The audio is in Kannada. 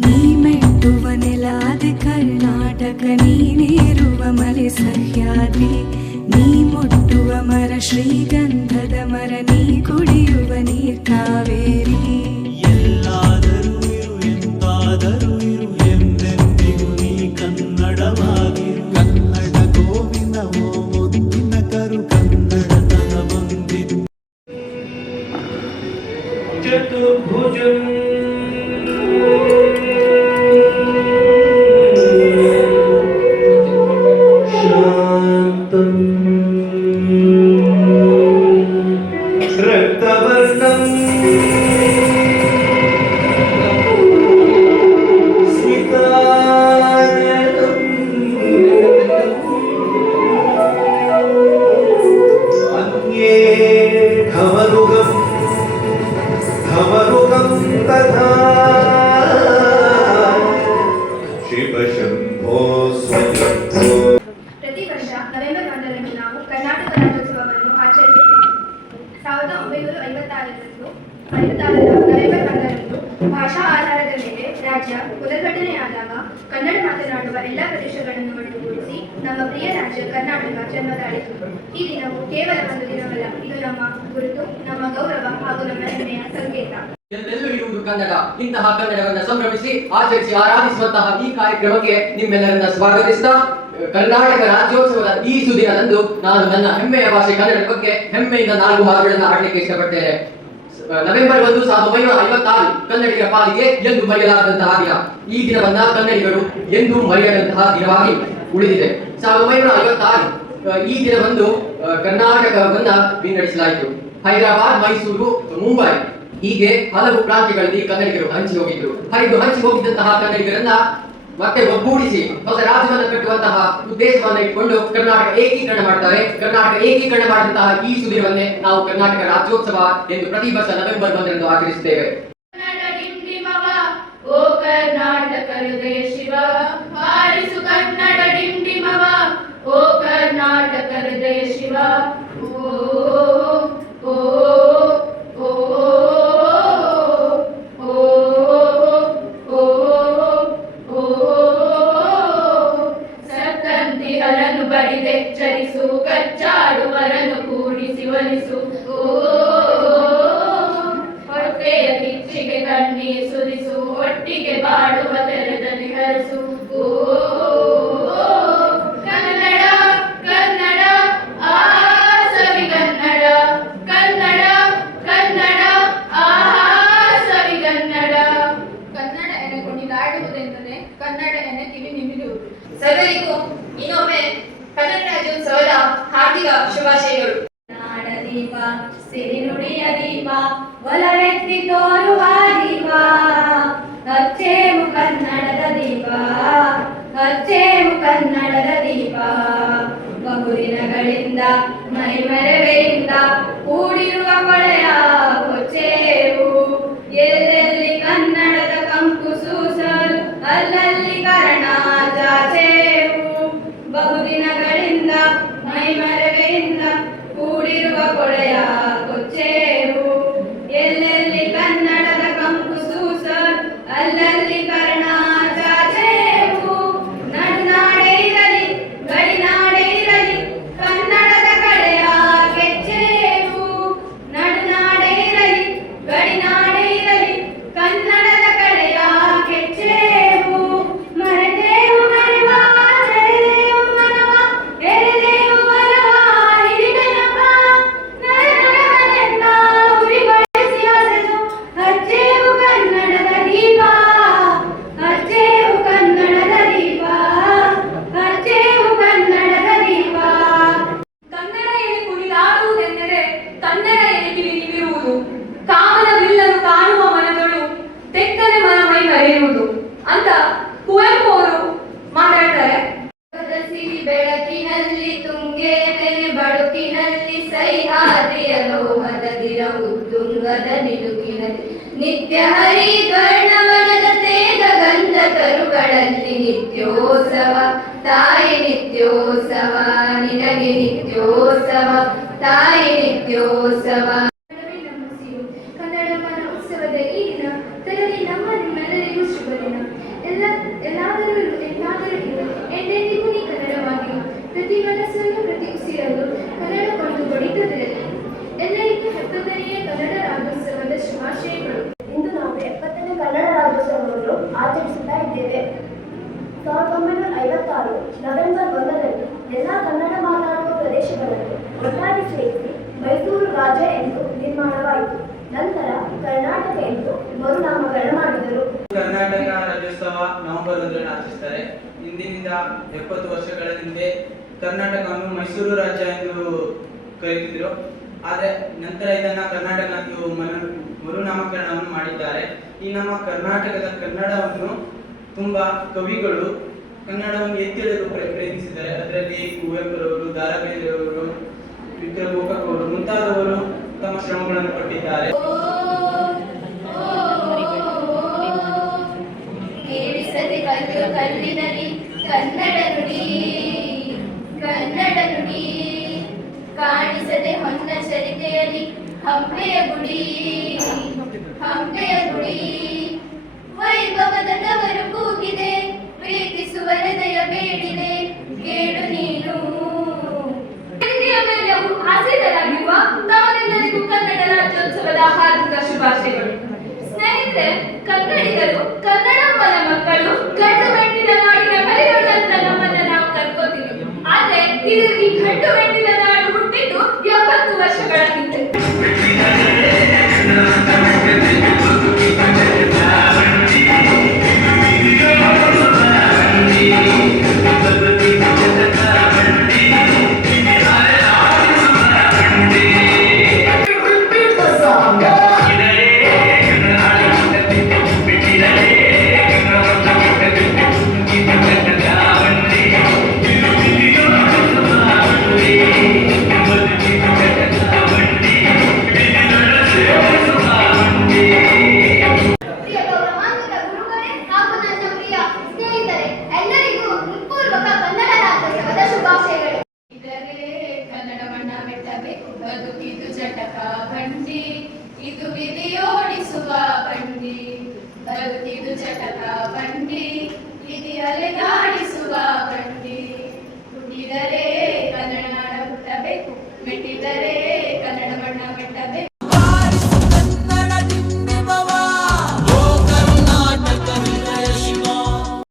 ನೀ ಮೆಟ್ಟುವ ನೆಲಾದೆ ಕರ್ನಾಟಕ, ನೀನೇರುವ ಮಲೆ ಸಹ್ಯಾದ್ರಿ, ನೀ ಮುಟ್ಟುವ ಮರ ಶ್ರೀಗಂಧದ ಮರ, ನೀ ಕುಡಿಯುವ ನೀರ್ ಕಾವೇರಿ. ಎಲ್ಲಾದರೂ ಇರು ಎಂತಾದರೂ ಇರು ಎಂದೆಂದಿಗೂ ನೀ ಕನ್ನಡವಾಗಿರು. ಕನ್ನಡ ಗೋವಿನ ಓ ಮುದ್ದಿನ ಕರು ಕನ್ನಡತನ ಬಂದಿದ್ದು. ಚತುರ್ಭುಜಂ ಶಾಂತಂ ರಕ್ತವರ್ಣಂ ಸ್ಮಿತಾನನಂ ಅನ್ಯೇ ಘಮರುಗಂ ತಥಾ ಶಿವಶಂಭೋ ಸ್ವಯಂಭೋ. ಪ್ರತಿ ವರ್ಷ ನವೆಂಬರ್ 1ರಂದು ನಾವು ಕರ್ನಾಟಕ ರಾಜ್ಯೋತ್ಸವವನ್ನು ಆಚರಿಸುತ್ತೇವೆ. 1956ರಂದು ನವೆಂಬರ್ 1ರಂದು ಭಾಷಾ ಆಧಾರದ ಮೇಲೆ ರಾಜ್ಯ ಪುನರ್ಘಟನೆಯಾದಾಗ ಕನ್ನಡ ಮಾತನಾಡುವ ಎಲ್ಲ ಪ್ರದೇಶಗಳನ್ನು ಒಟ್ಟುಗೂಡಿಸಿ ನಮ್ಮ ಪ್ರಿಯ ರಾಜ್ಯ ಕರ್ನಾಟಕ ಜನ್ಮ ತಾಳಿತು. ಈ ದಿನವು ಕೇವಲ ಒಂದು ದಿನವಲ್ಲ, ಇದು ನಮ್ಮ ಗುರುತು, ನಮ್ಮ ಗೌರವ ಹಾಗೂ ನಮ್ಮ ಹೆಮ್ಮೆಯ ಸಂಕೇತ. ಎಲ್ಲೆಲ್ಲೂ ಇರುವುದು ಕನ್ನಡ. ಇಂತಹ ಕನ್ನಡವನ್ನು ಸಂಭ್ರಮಿಸಿ ಆಚರಿಸಿ ಆರಾಧಿಸುವಂತಹ ಈ ಕಾರ್ಯಕ್ರಮಕ್ಕೆ ನಿಮ್ಮೆಲ್ಲರನ್ನ ಸ್ವಾಗತಿಸಿದ ಕರ್ನಾಟಕ ರಾಜ್ಯೋತ್ಸವದ ಈ ಸುದಿನದಂದು ನಾನು ನನ್ನ ಹೆಮ್ಮೆಯ ಭಾಷೆ ಕನ್ನಡದ ಬಗ್ಗೆ ಹೆಮ್ಮೆಯಿಂದ 4 ಮಾತುಗಳನ್ನು ಆಡಲಿಕ್ಕೆ ಇಷ್ಟಪಡ್ತೇನೆ. ನವೆಂಬರ್ 1, 1956 ಕನ್ನಡಿಗರ ಪಾಲಿಗೆ ಎಂದು ಮರೆಯಲಾಗದಂತಹ ದಿನ. ಈ ದಿನವನ್ನ ಕನ್ನಡಿಗರು ಎಂದು ಮರೆಯದಂತಹ ದಿನವಾಗಿ ಉಳಿದಿದೆ. 1956 ಈ ದಿನವಂದು ಕರ್ನಾಟಕವನ್ನ ವಿಂಗಡಿಸಲಾಯಿತು. ಹೈದರಾಬಾದ್, ಮೈಸೂರು, ಮುಂಬೈ ಹೀಗೆ ಹಲವು ಪ್ರಾಂತ್ಯಗಳಲ್ಲಿ ಕನ್ನಡಿಗರು ಹಂಚಿ ಹೋಗಿದ್ರು. ಹಂಚಿ ಹೋಗಿದ್ದಂತಹ ಕನ್ನಡಿಗರನ್ನ ಮತ್ತೆ ಒಗ್ಗೂಡಿಸಿ ಹೊಸ ರಾಜ್ಯವನ್ನು ಕಟ್ಟುವಂತಹ ಉದ್ದೇಶವನ್ನು ಇಟ್ಟುಕೊಂಡು ಕರ್ನಾಟಕ ಏಕೀಕರಣ ಮಾಡ್ತಾರೆ. ಕರ್ನಾಟಕ ಏಕೀಕರಣ ಮಾಡಿದಂತಹ ಈ ಸುದಿನವನ್ನೇ ನಾವು ಕರ್ನಾಟಕ ರಾಜ್ಯೋತ್ಸವ ಎಂದು ಪ್ರತಿ ವರ್ಷ ನವೆಂಬರ್ 1ರಂದು ಆಚರಿಸುತ್ತೇವೆ. ಓ ಕರ್ನಾಟಕ ಹೃದಯ ಶಿವ, ಹಾರಿಸು ಕನ್ನಡ ಡಿಂಡಿಮವ, ಓ ಕರ್ನಾಟಕ ಹೃದಯ ಶಿವ. ಸತ್ತಂತಿಹರನ್ನು ಬಡಿದೆಚ್ಚರಿಸು, ಕಚ್ಚಾಡುವರನ್ನು ಕೂಡಿಸಿ ಒಲಿಸು, ಹೊಟ್ಟೆಯ ಕಿಚ್ಚಿಗೆ ಕಣ್ಣೀರ್ ಸುರಿಸು, ಒಟ್ಟಿಗೆ ಬಾಡುವ ತೆರೆದಲ್ಲಿ ಹರಿಸು. ಕನ್ನಡ ಕನ್ನಡ ಆ ಸವಿ ಕನ್ನಡ, ಕನ್ನಡ ಕನ್ನಡ ಆ ಸವಿ ಕನ್ನಡ. ಕನ್ನಡ ಎನೆ ಕುಣಿದಾಡುವುದೆಂದರೆ ಕನ್ನಡ ಎನೆ ಕಿವಿ ನಿಮಿರುವುದು. ಸರ್ವರಿಗೂ ಇನ್ನೊಮ್ಮೆ ಕನ್ನಡ ರಾಜ್ಯೋತ್ಸವದ ಹಾರ್ದಿಕ ಶುಭಾಶಯಗಳು. ನಾಡ ದೀಪ, ಸಿರಿನುಡಿಯ ದೀಪ, ಒಲವೆತ್ತಿ ತೋರುವ ದೀಪ, ಹಚ್ಚೇವು ಕನ್ನಡದ ದೀಪ, ಹಚ್ಚೇವು ಕನ್ನಡದ ದೀಪ. ಬಹುದಿನಗಳಿಂದ ಮೈಮರೆವೆಯಿಂದ ಕೂಡಿರುವ ಕೊಳೆಯ ಕೊಚ್ಚೇವು, ಎಲ್ಲೆಲ್ಲಿ ಕನ್ನಡದ ಕಂಪು ಸೂಸಲು ಅಲ್ಲಲ್ಲಿ ಕರ್ಣ ಚಾಚೇವು. ಬಹುದಿನಗಳಿಂದ ಮೈಮರೆವೆಯಿಂದ ಕೂಡಿರುವ ಕೊಳೆಯ ಕೊಚ್ಚೇವು, ಎಲ್ಲೆಲ್ಲಿ ಕನ್ನಡದ ಕಂಪು ಸೂಸಲು ಅಲ್ಲಲ್ಲಿ ಕರ್ಣ ಚಾಚೇವು. ನಡುನಾಡೆ ಇರಲಿ ಗಡಿನಾಡೆ ಇರಲಿ ಕನ್ನಡದ ಕಡೆಯ ಕೆಚ್ಚೇವು, ನಡುನಾಡೆ ಇರಲಿ ಗಡಿನಾಡೆ ಇರಲಿ ಕನ್ನಡದ ಕಡೆಯ ಕೆಚ್ಚೇವು. ಮರೆತೇವು ಮರೆವ ತೆರೆದೇವು ಮನವ, ಎರೆದೇವು ಬಲವ ಹಿರಿಗನಪ, ನರನರವನೆಲ್ಲ ಉರಿಗೊಳಿಸಿ ಹಸೆದು ಹಚ್ಚೇವು ಕನ್ನಡದ ದೀಪ, ಹಚ್ಚೇವು ಕನ್ನಡದ ದೀಪ, ಹಚ್ಚೇವು ಕನ್ನಡದ ದೀಪ. ಕನ್ನಡ ಎನೆ ಕುಣಿದಾಡುವುದೆಂದರೆ ಕನ್ನಡ ಎನೆ ಕಿವಿ ನಿಮಿರುವುದು, ಕಾಮನ ಬಿಲ್ಲನ್ನು ಕಾಣುವ ಮನಗಳು ತೆಕ್ಕನೆ ಮೈ ಮರೆಯುವುದು ಅಂತ ಕುವೆಂಪು ಅವರು ಮಾತಾಡ್ತಾರೆ. ಸಿರಿ ಬೆಳಕಿನಲ್ಲಿ ತುಂಗೆಯ ತೆನೆ ಬಡುಕಿನಲ್ಲಿ ಸಹ್ಯಾದ್ರಿಯ ಲೋಹದ ದಿರವು ತುಂಗದ ನಿಲುಕಿನಲ್ಲಿ ನಿತ್ಯ ಹರಿಗರ್ಣವನದ ತೇಗ ಗಂಧ ತರುಗಳಲ್ಲಿ ನಿತ್ಯೋತ್ಸವ ತಾಯಿ ನಿತ್ಯೋತ್ಸವ, ನಿನಗೆ ನಿತ್ಯೋತ್ಸವ ತಾಯಿ ನಿತ್ಯೋತ್ಸವ. ಕನ್ನಡ ಮನ ಉತ್ಸವದ ಈ ದಿನ ತರಲಿ ನಮ್ಮ ನಿಮ್ಮೆಲ್ಲರಿಗೂ ಶುಭ ದಿನ. ರಾಜ್ಯೋತ್ಸವವನ್ನು ಆಚರಿಸುತ್ತಾ ಇದ್ದೇವೆ. 1956 ನವೆಂಬರ್ 1ರಂದು ಎಲ್ಲ ಕನ್ನಡ ಮಾತನಾಡುವ ಪ್ರದೇಶಗಳನ್ನು ಒಟ್ಟಾಗಿ ಸೇರಿಸಿ ಮೈಸೂರು ರಾಜ್ಯ ಎಂದು ನಿರ್ಮಾಣವಾಯಿತು. ನಂತರ ಕರ್ನಾಟಕ ಎಂದು ಮರುನಾಮಕರಣ ಮಾಡಿದರು. ಕರ್ನಾಟಕ ರಾಜ್ಯೋತ್ಸವ ನವೆಂಬರ್ 1ರಂದು ಆಚರಿಸುತ್ತಾರೆ. ಇಂದಿನಿಂದ 70 ವರ್ಷಗಳ ಹಿಂದೆ ಕರ್ನಾಟಕವನ್ನು ಮೈಸೂರು ರಾಜ್ಯ ಎಂದು ಕರೆದಿದ್ರು. ಆದರೆ ನಂತರ ಇದನ್ನ ಕರ್ನಾಟಕ ಎಂದು ಮರುನಾಮಕರಣವನ್ನು ಮಾಡಿದ್ದಾರೆ. ಈ ನಮ್ಮ ಕರ್ನಾಟಕದ ಕನ್ನಡವನ್ನು ತುಂಬಾ ಕವಿಗಳು ಕನ್ನಡವನ್ನು ಎತ್ತಿಡಲು ಪ್ರಯತ್ನಿಸಿದ್ದಾರೆ. ಅದರಲ್ಲಿ ಕುವೆಂಪುರವರು, ದ ರಾ ಬೇಂದ್ರೆಯವರು, ವಿಕ್ಟರ್ ಗೋಕಾಕ್ ಅವರು ಮುಂತಾದವರು ತಮ್ಮ ಶ್ರಮಗಳನ್ನು ಪಟ್ಟಿದ್ದಾರೆ. ಕೇಳಿಸದೆ ಕಲ್ಲು ಕಲ್ಲಿನಲ್ಲಿ ಕನ್ನಡ ನುಡಿ, ಕನ್ನಡ ನುಡಿ ಕಾಣಿಸದೆ ಹೊನ್ನ ಚರಿತೆಯಲ್ಲಿ ಹಂಪೆಯ ಗುಡಿ, ಹಂಪೆಯ ಗುಡಿ ವೈಭವದವರು ಕೂಗಿದೆ, ಪ್ರೀತಿಸುವ ಹೃದಯ ಬೇಡಿದೆ, ಕೇಳು ನೀನು. ಹಾಜರಾಗಿರುವ ತಮಗೆಲ್ಲರಿಗೂ ಕನ್ನಡ ರಾಜ್ಯೋತ್ಸವದ ಹಾರ್ದಿಕ ಶುಭಾಶಯಗಳು. ಸ್ನೇಹಿತರೆ, ಕನ್ನಡಿಗರು, ಕನ್ನಡಮ್ಮನ ಮಕ್ಕಳು, ಗಂಡು ಮೆಟ್ಟಿದ ನಾಡಿನ ಕಲೆಗಳಂತ ನಮ್ಮನ್ನ ನಾವು ಕಲ್ಕೋತೀವಿ. ಆದ್ರೆ ಇದು ಈ ಗಂಡು ಮೆಟ್ಟಿದ ನಾಡು ಹುಟ್ಟಿದ್ದು 70 ವರ್ಷಗಳ ಹಿಂದೆ. ಬದುಕಿದು ಜಟಕ ಬಂಡಿ, ಇದು ವಿಧಿಯೋಡಿಸುವ ಬಂಡಿ, ಬದುಕಿದು ಜಟಕ ಬಂಡಿ, ವಿಧಿ ಅಲೆದಾಡಿಸುವ ಬಂಡಿ.